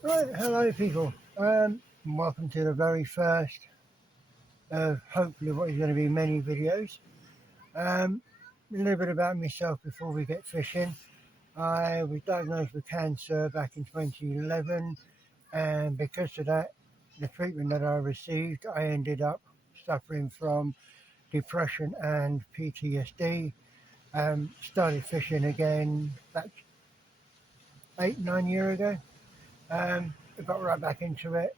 Right, hello people. Welcome to the very first of hopefully what is going to be many videos. A little bit about myself before we get fishing. I was diagnosed with cancer back in 2011, and because of that, the treatment that I received, I ended up suffering from depression and PTSD. Started fishing again back 8, 9 years ago. I got right back into it.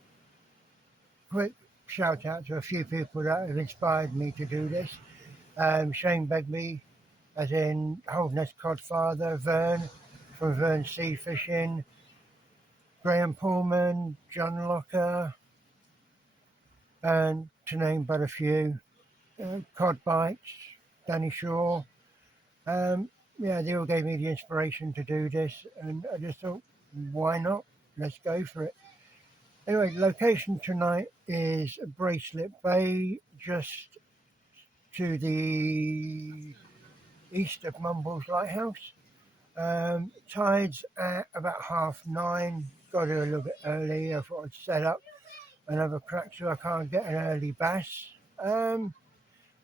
Quick shout out to a few people that have inspired me to do this. Shane Begbie, as in Holderness Codfather, Vern from Vern Sea Fishing, Graham Pullman, John Locker, and to name but a few. Cod Bites, Danny Shaw. Um, yeah, they all gave me the inspiration to do this, and I just thought, why not? Let's go for it. Anyway, location tonight is Bracelet Bay, just to the east of Mumbles Lighthouse. Tide's at about 9:30. Got here a little bit early. I thought I'd set up another crack so I can't get an early bass. Um,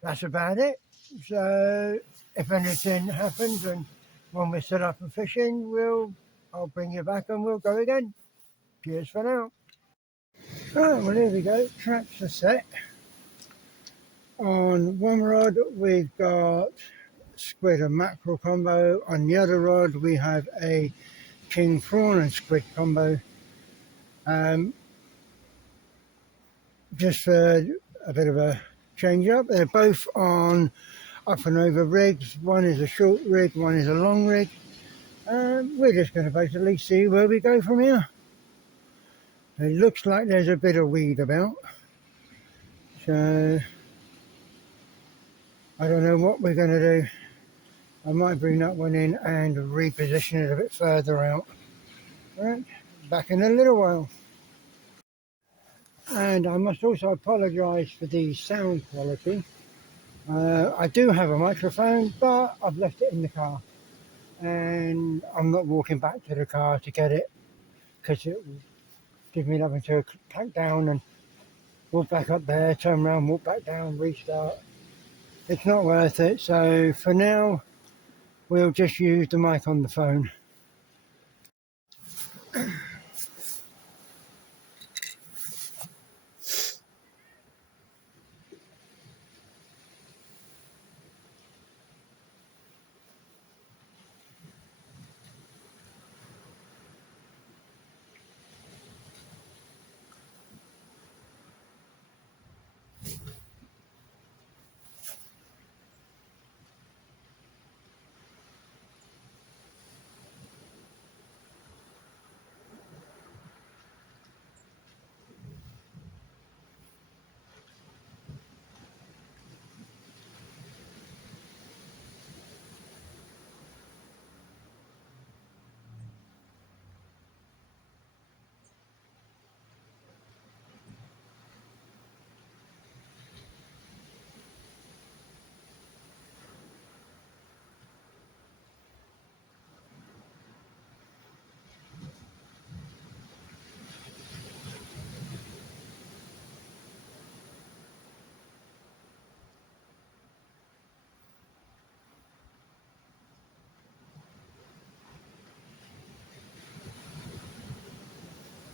that's about it. So if anything happens and when we're set up and fishing, I'll bring you back and we'll go again. Cheers for now. Right, well here we go. Traps are set. On one rod we've got squid and mackerel combo. On the other rod we have a king prawn and squid combo. Just for a bit of a change up. They're both on up and over rigs. One is a short rig, one is a long rig. We're just going to basically see where we go from here. It looks like there's a bit of weed about. So I don't know what we're going to do. I might bring that one in and reposition it a bit further out. Right, back in a little while. And I must also apologise for the sound quality. I do have a microphone, but I've left it in the car. And I'm not walking back to the car to get it because it will give me nothing to pack down and walk back up there, turn around, walk back down, restart. It's not worth it. So for now, we'll just use the mic on the phone.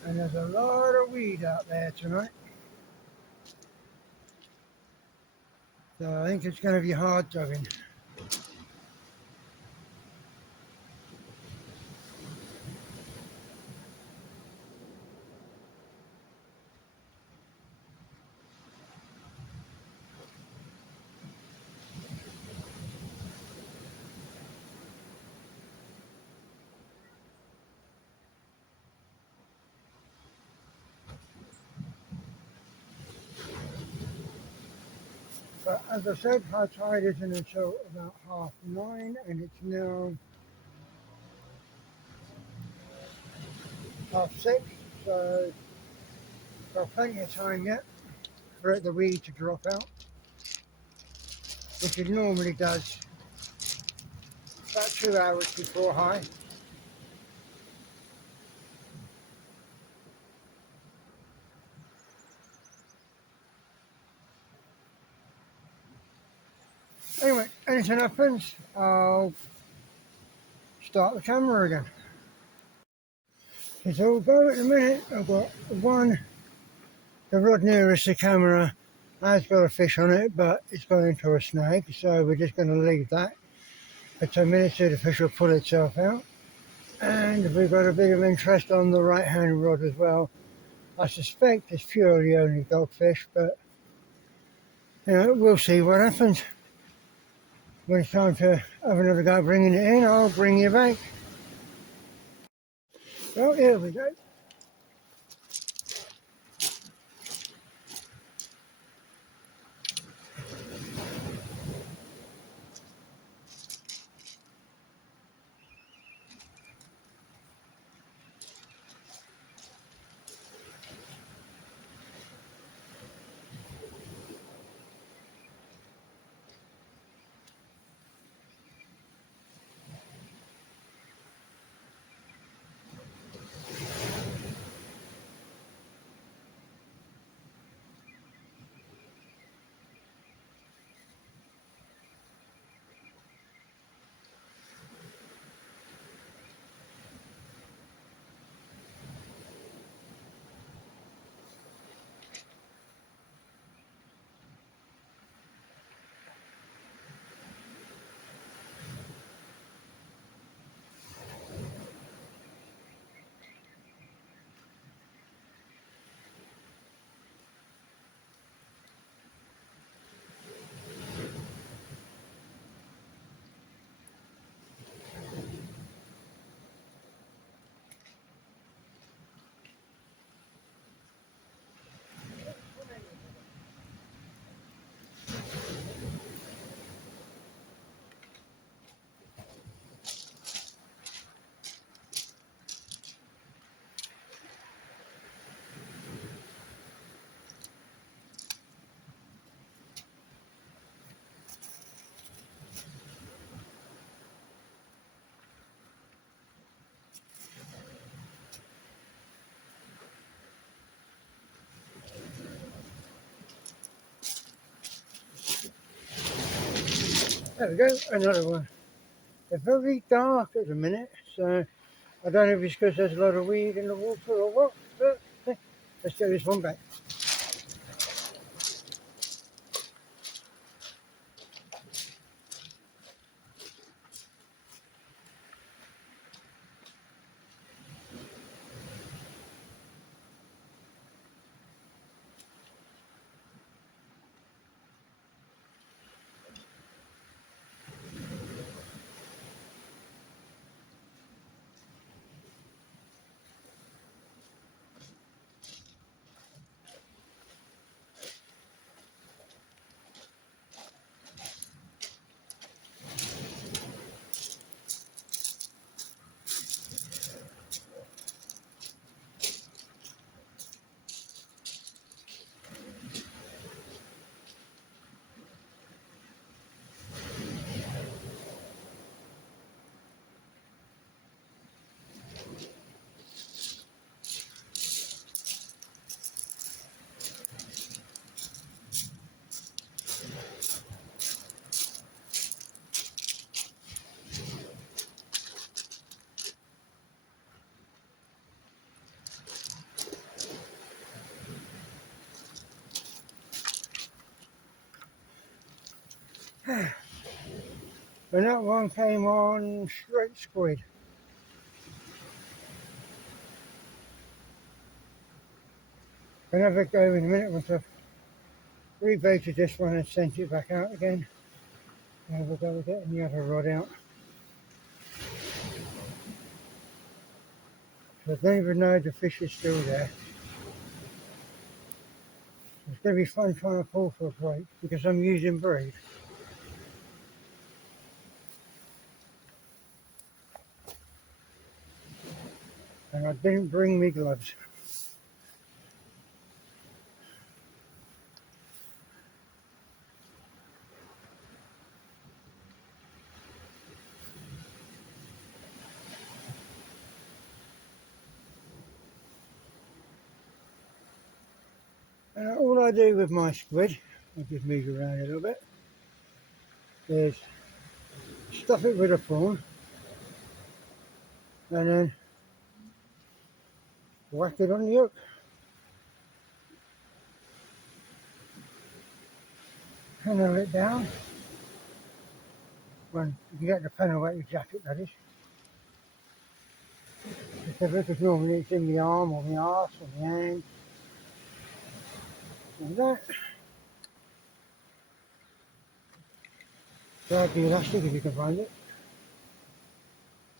And there's a lot of weed out there tonight. So I think it's going to be hard jugging. But as I said, high tide isn't until about 9:30, and it's now 6:30. So got plenty of time yet for the weed to drop out, which it normally does about 2 hours before high. anything happens, I'll start the camera again. It's all go at the minute. I've got one, the rod nearest the camera has got a fish on it, but it's gone into a snag, so we're just going to leave that for 10 minutes till the fish will pull itself out. And we've got a bit of interest on the right hand rod as well. I suspect it's purely only dogfish, but you know, we'll see what happens. When it's time to have another go bringing it in, I'll bring you back. Well, here we go. There we go, another one. They're very dark at the minute, so I don't know if it's because there's a lot of weed in the water or what, but let's get this one back. And that one came on straight squid. I'll have a go in a minute once I've rebaited this one and sent it back out again. I'll have a go with it and the other rod out. So I don't even know if the fish is still there. It's going to be fun trying to pull for a break because I'm using braid. And I didn't bring me gloves. And all I do with my squid, I'll just move around a little bit, is stuff it with a prawn, and then whack it on the hook. Panel it down. When you get the panel out your jacket, that is. Because normally it's in the arm or the arse or the hand. Like that. Grab the elastic if you can find it.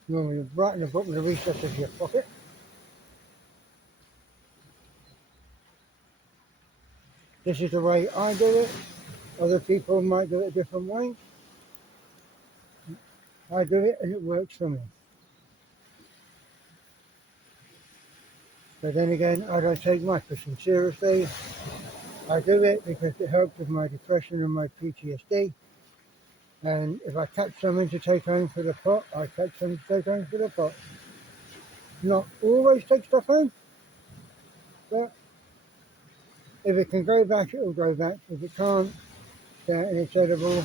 Normally right in the bottom of the recess of your pocket. This is the way I do it. Other people might do it a different way. I do it and it works for me. But then again, I don't take my fishing seriously. I do it because it helps with my depression and my PTSD. And if I catch something to take home for the pot, I catch something to take home for the pot. Not always take stuff home, but if it can go back, it will go back. If it can't, and it's edible,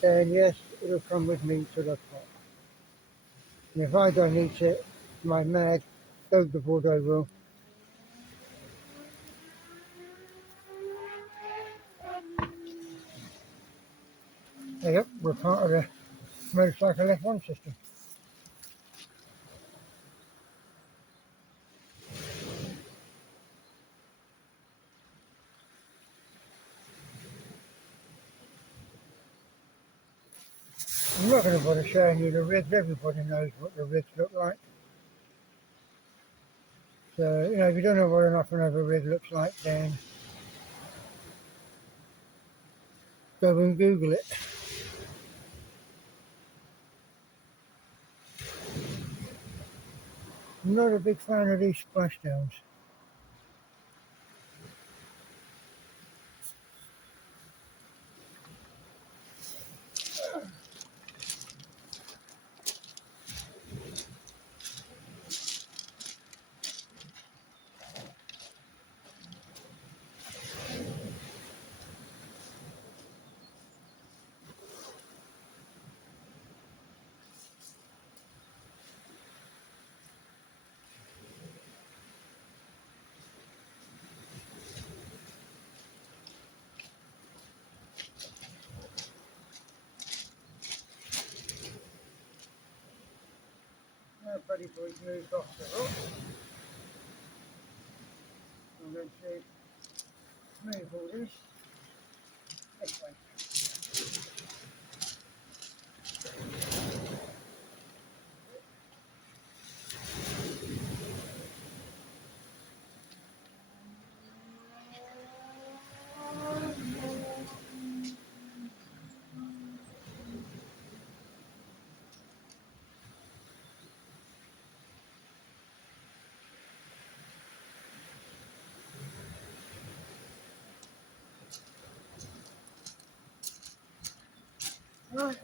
then yes, it'll come with me to the pot. And if I don't eat it, my mag, Doug the Bordeaux will. Yep, we're part of the motorcycle F1 system. I'm not going to bother showing you the ribs. Everybody knows what the ribs look like. So, if you don't know what an up and over rib looks like, then go and Google it. I'm not a big fan of these splashdowns. Now, Buddy Boy's moved off the hook. I'm going to move all this way. Right,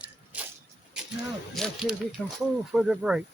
now let's see if we can pull for the brake.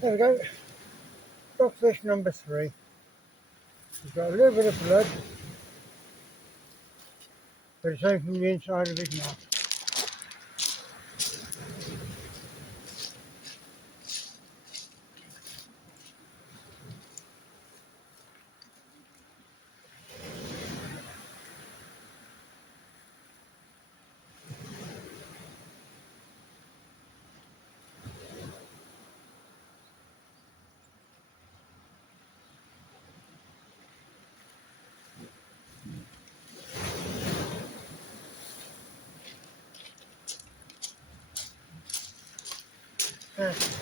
There we go. Stockfish number 3. We've got a little bit of blood. but it's only from the inside of his mouth.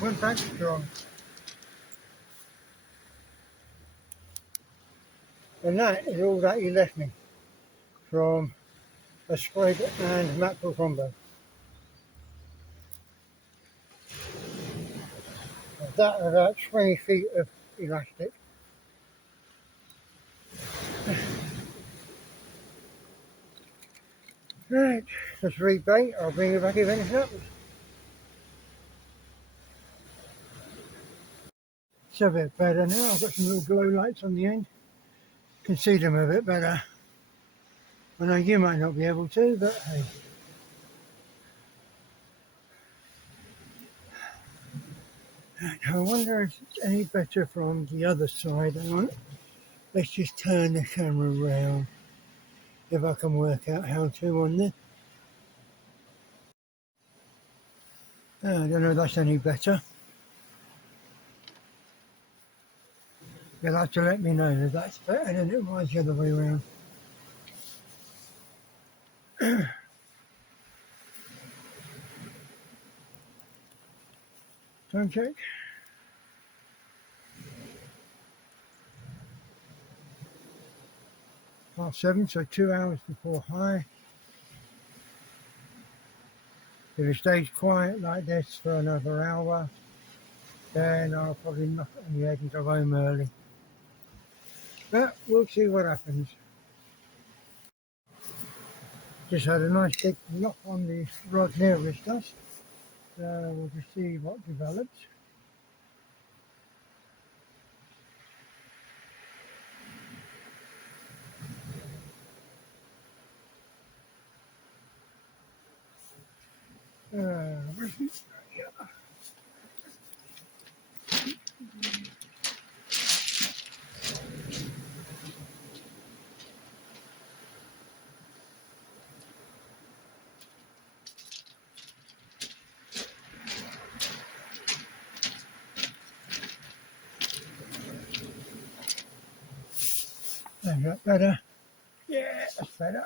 Went back strong. And that is all that he left me from a spread and mackerel combo. That about 20 feet of elastic. Right, just rebait. I'll bring it back if anything happens. It's a bit better now. I've got some little glow lights on the end. Can see them a bit better. I know you might not be able to, but hey. I wonder if it's any better from the other side. Hang on. Let's just turn the camera around. If I can work out how to on this. I don't know if that's any better. You'll have to let me know if that's better, and then it was the other way around. Time check. 7:30, so 2 hours before high. If it stays quiet like this for another hour, then I'll probably knock it on the head and go home early. But we'll see what happens. Just had a nice big knock on the rod nearest us. So we'll just see what develops. Is that better? Yeah, that's better.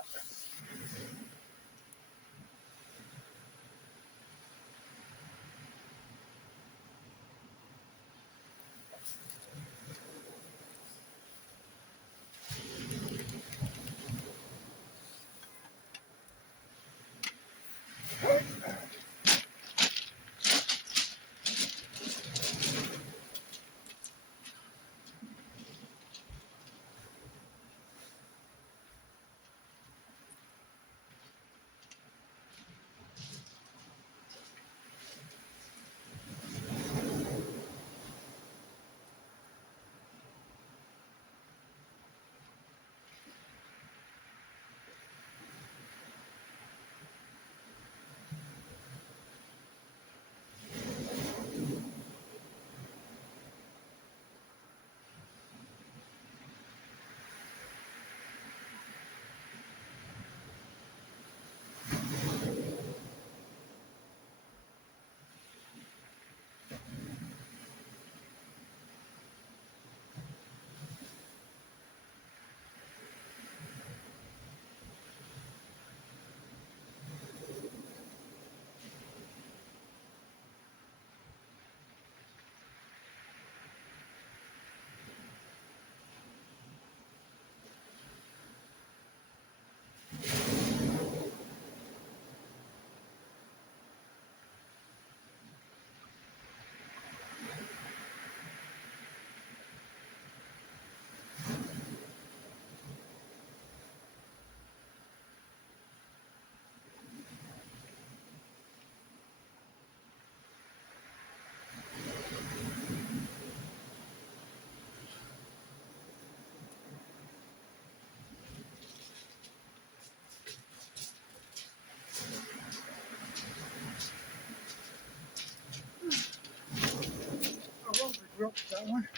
rocks, that one.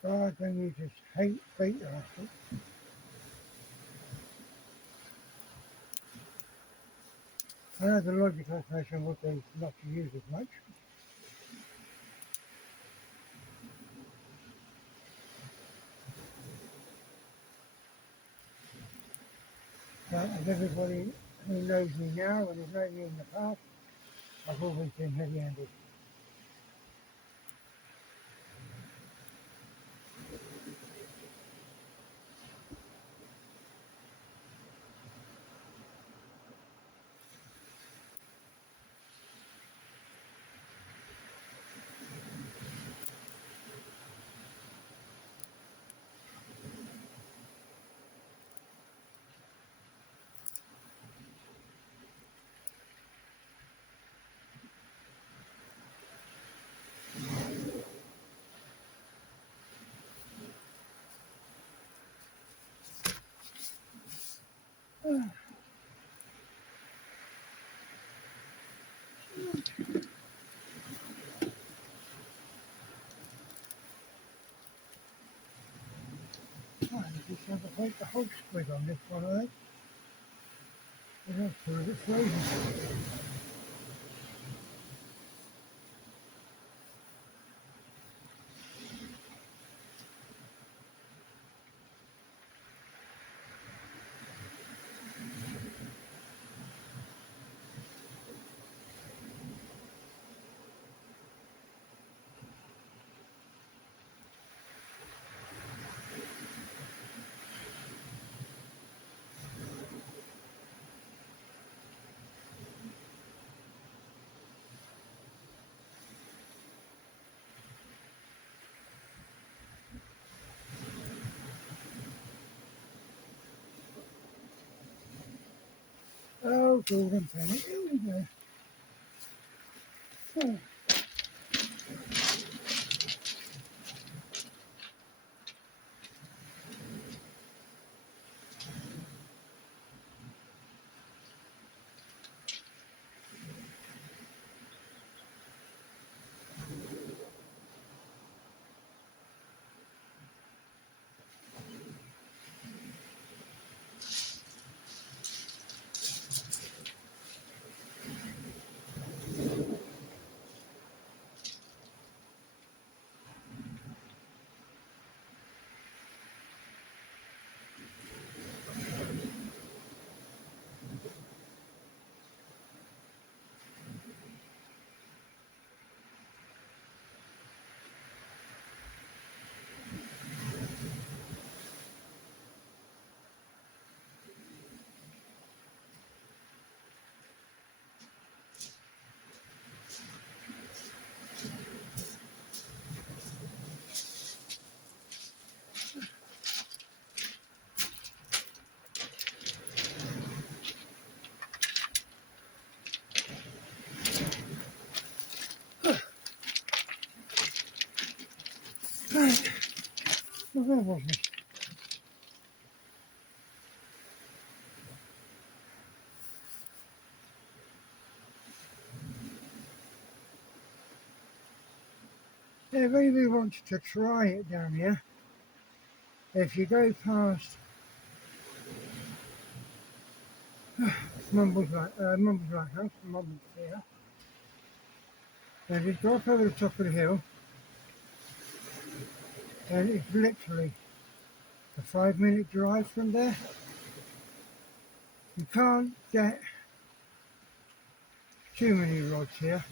God, then you just hate beta acid. I know the logical explanation would be not to use as much. But as everybody who knows me now and has known me in the past, I've always been heavy-handed. I just have to take the whole squid on this one, I think. That's a little bit frozen. Oh, golden penny, here we go. Oh, right. Well, where was it? Yeah, if anybody wants to try it down here, if you go past Mumbles Lighthouse, Mumbles here, and just go up over the top of the hill, and it's literally a 5-minute drive from there. You can't get too many rods here,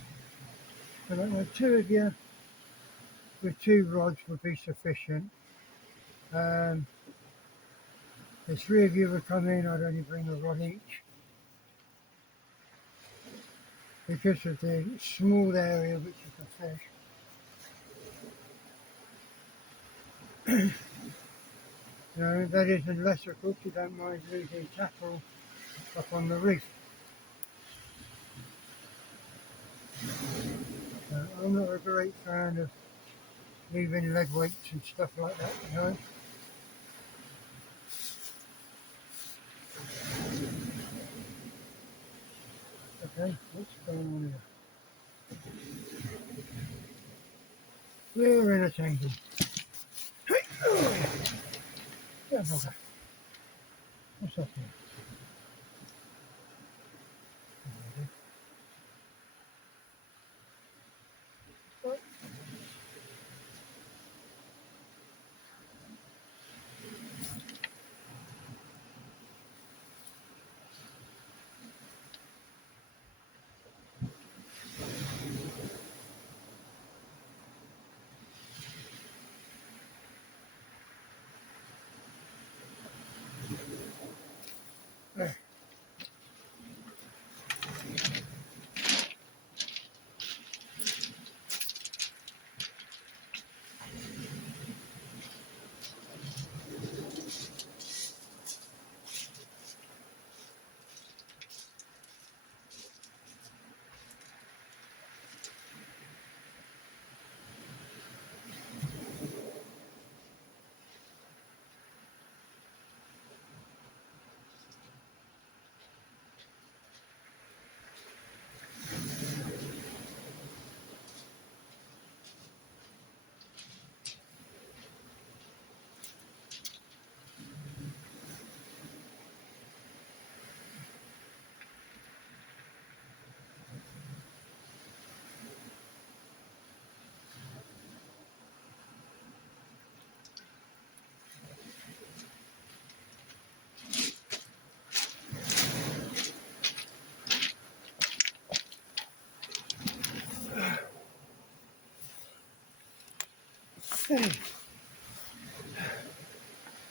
but two of you with 2 rods would be sufficient. Um, the 3 of you would come in, I'd only bring a rod each because of the small area which you can fish. That is unless of course you don't mind losing tackle up on the reef. I'm not a great fan of leaving leg weights and stuff like that. Okay, what's going on here? We're in a tangle. Yeah, bugger. What's up here? There.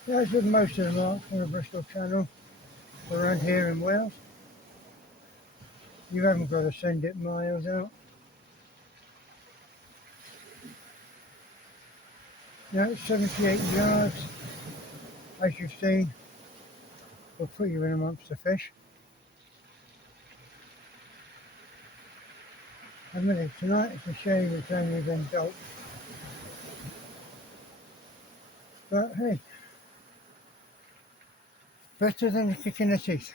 As with most of the marks on the Bristol Channel around here in Wales, you haven't got to send it miles out. Now it's 78 yards, as you've seen, will put you in amongst the fish. I mean, tonight it's a shame it's only been dull. But hey, better than a kick in the teeth.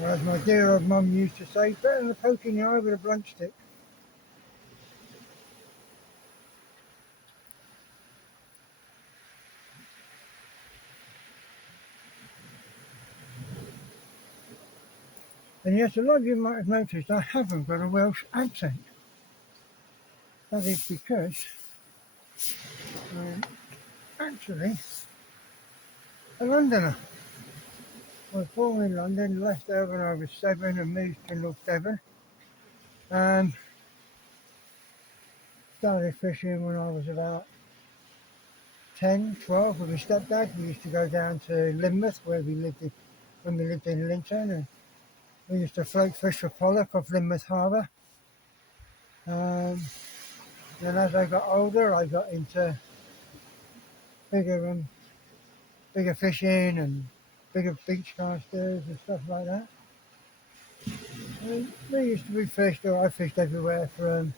Or as my dear old mum used to say, better than a poke in the eye with a blunt stick. And yes, a lot of you might have noticed I haven't got a Welsh accent. That is because I'm actually a Londoner. I was born in London, left there when I was 7 and moved to North Devon. Started fishing when I was about 10, 12 with my stepdad. We used to go down to Lynmouth when we lived in Linton, and we used to float fish for pollock off Lynmouth Harbour. Then as I got older, I got into bigger fishing and bigger beach casters and stuff like that. And we used to be fished, or I fished everywhere from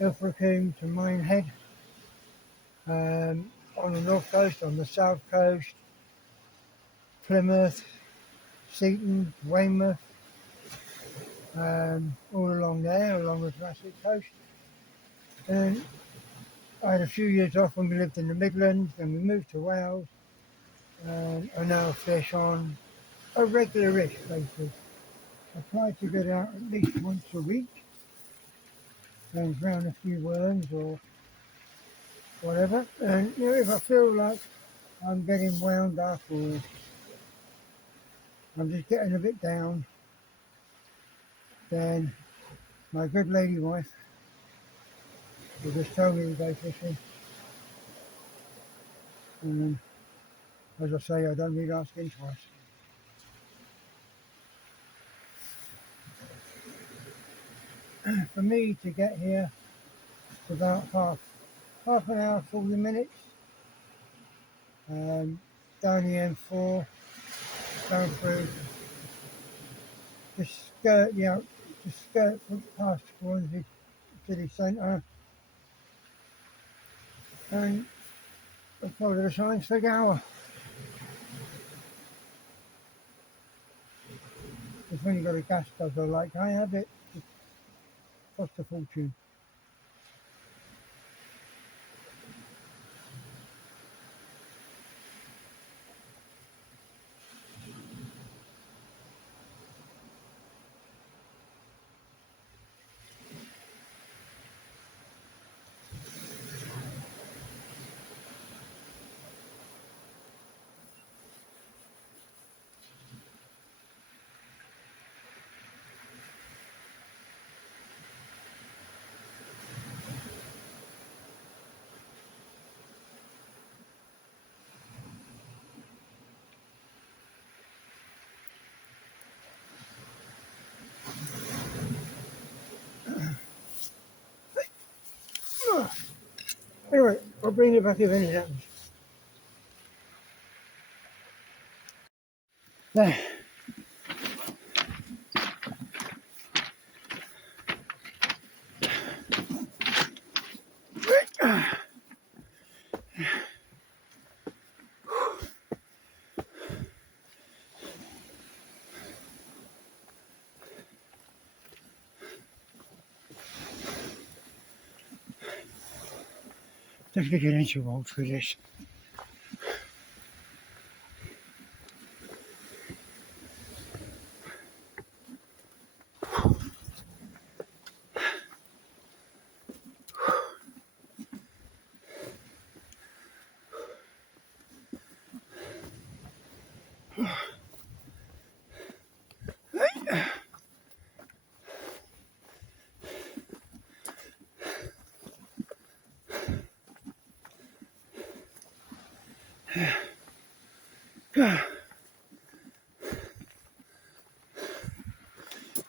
Ilfracombe to Minehead, on the north coast, on the south coast, Plymouth, Seaton, Weymouth, all along there, along the Jurassic coast. And I had a few years off when we lived in the Midlands, then we moved to Wales, and I now fish on a regular-ish basis. I try to get out at least once a week and drown a few worms or whatever. And if I feel like I'm getting wound up or I'm just getting a bit down, then my good lady wife will just tell me to go fishing. And as I say, I don't need asking twice. For me to get here, it's about half an hour, 40 minutes. Down the M4, going through, just skirt the out, just skirt past Swansea city centre, and I follow the signs for Gower. Because when you've got a gas guzzler like I have, it costs a fortune. Anyway, I'll bring you back if anything happens. There. Definitely get into old for this.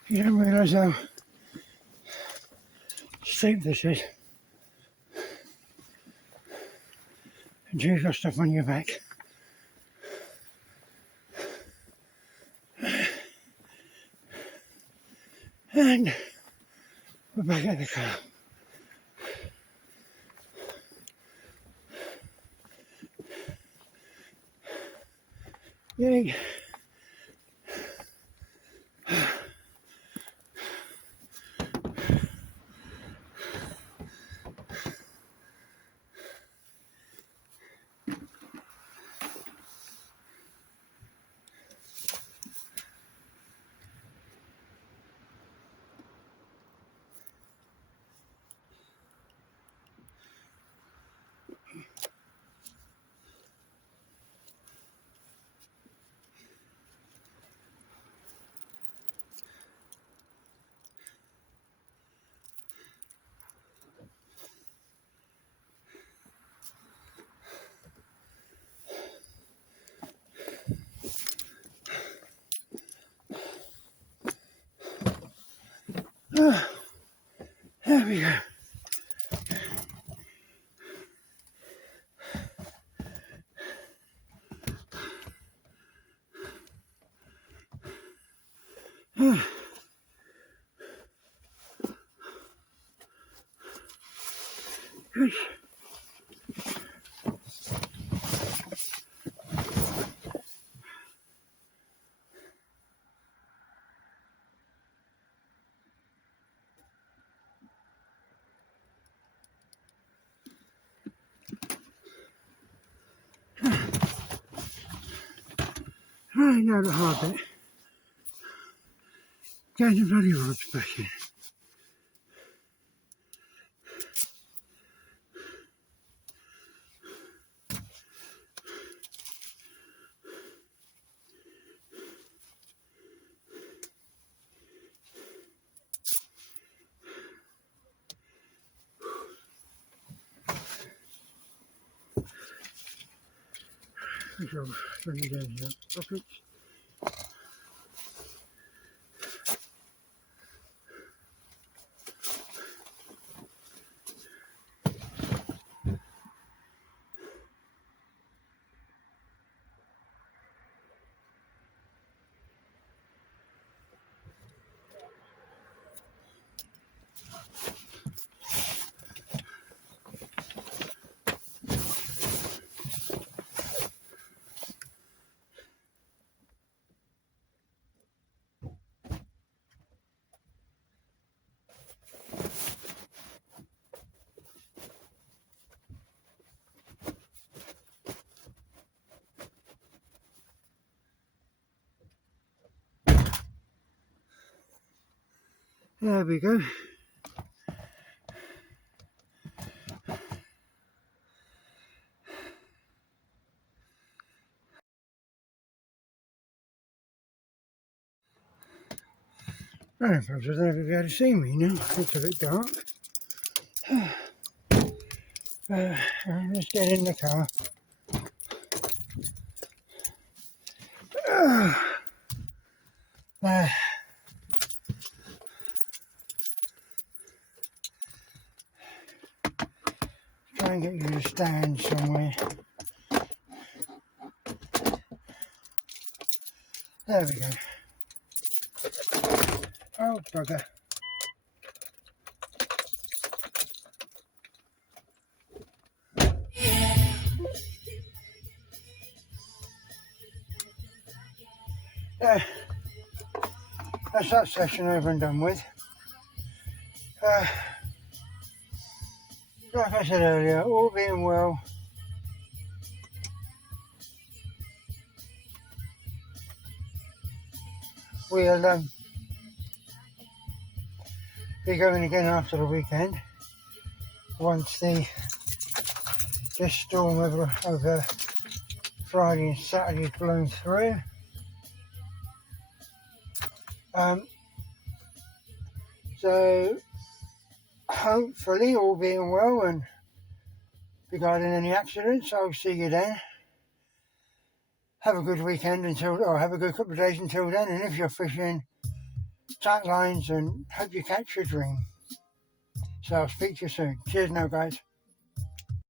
You don't realise how steep this is until you've got stuff on your back. And we're back at the car. Yay. There we go. Good. Right, now the hard bit. Get the bloody rods back in. We shall bring it down here. Buckets. There we go. Right, folks, I don't know if you'll be able to see me now. It's a bit dark. Let's get in the car. Try and get you to stand somewhere. There we go. Oh, bugger. That's that session over and done with. Like I said earlier, all being well, we'll be going again after the weekend once this storm over Friday and Saturday has blown through. So hopefully, all being well and regarding any accidents, I'll see you then. Have a good weekend or have a good couple of days until then. And if you're fishing, tight lines and hope you catch your dream. So I'll speak to you soon. Cheers now, guys.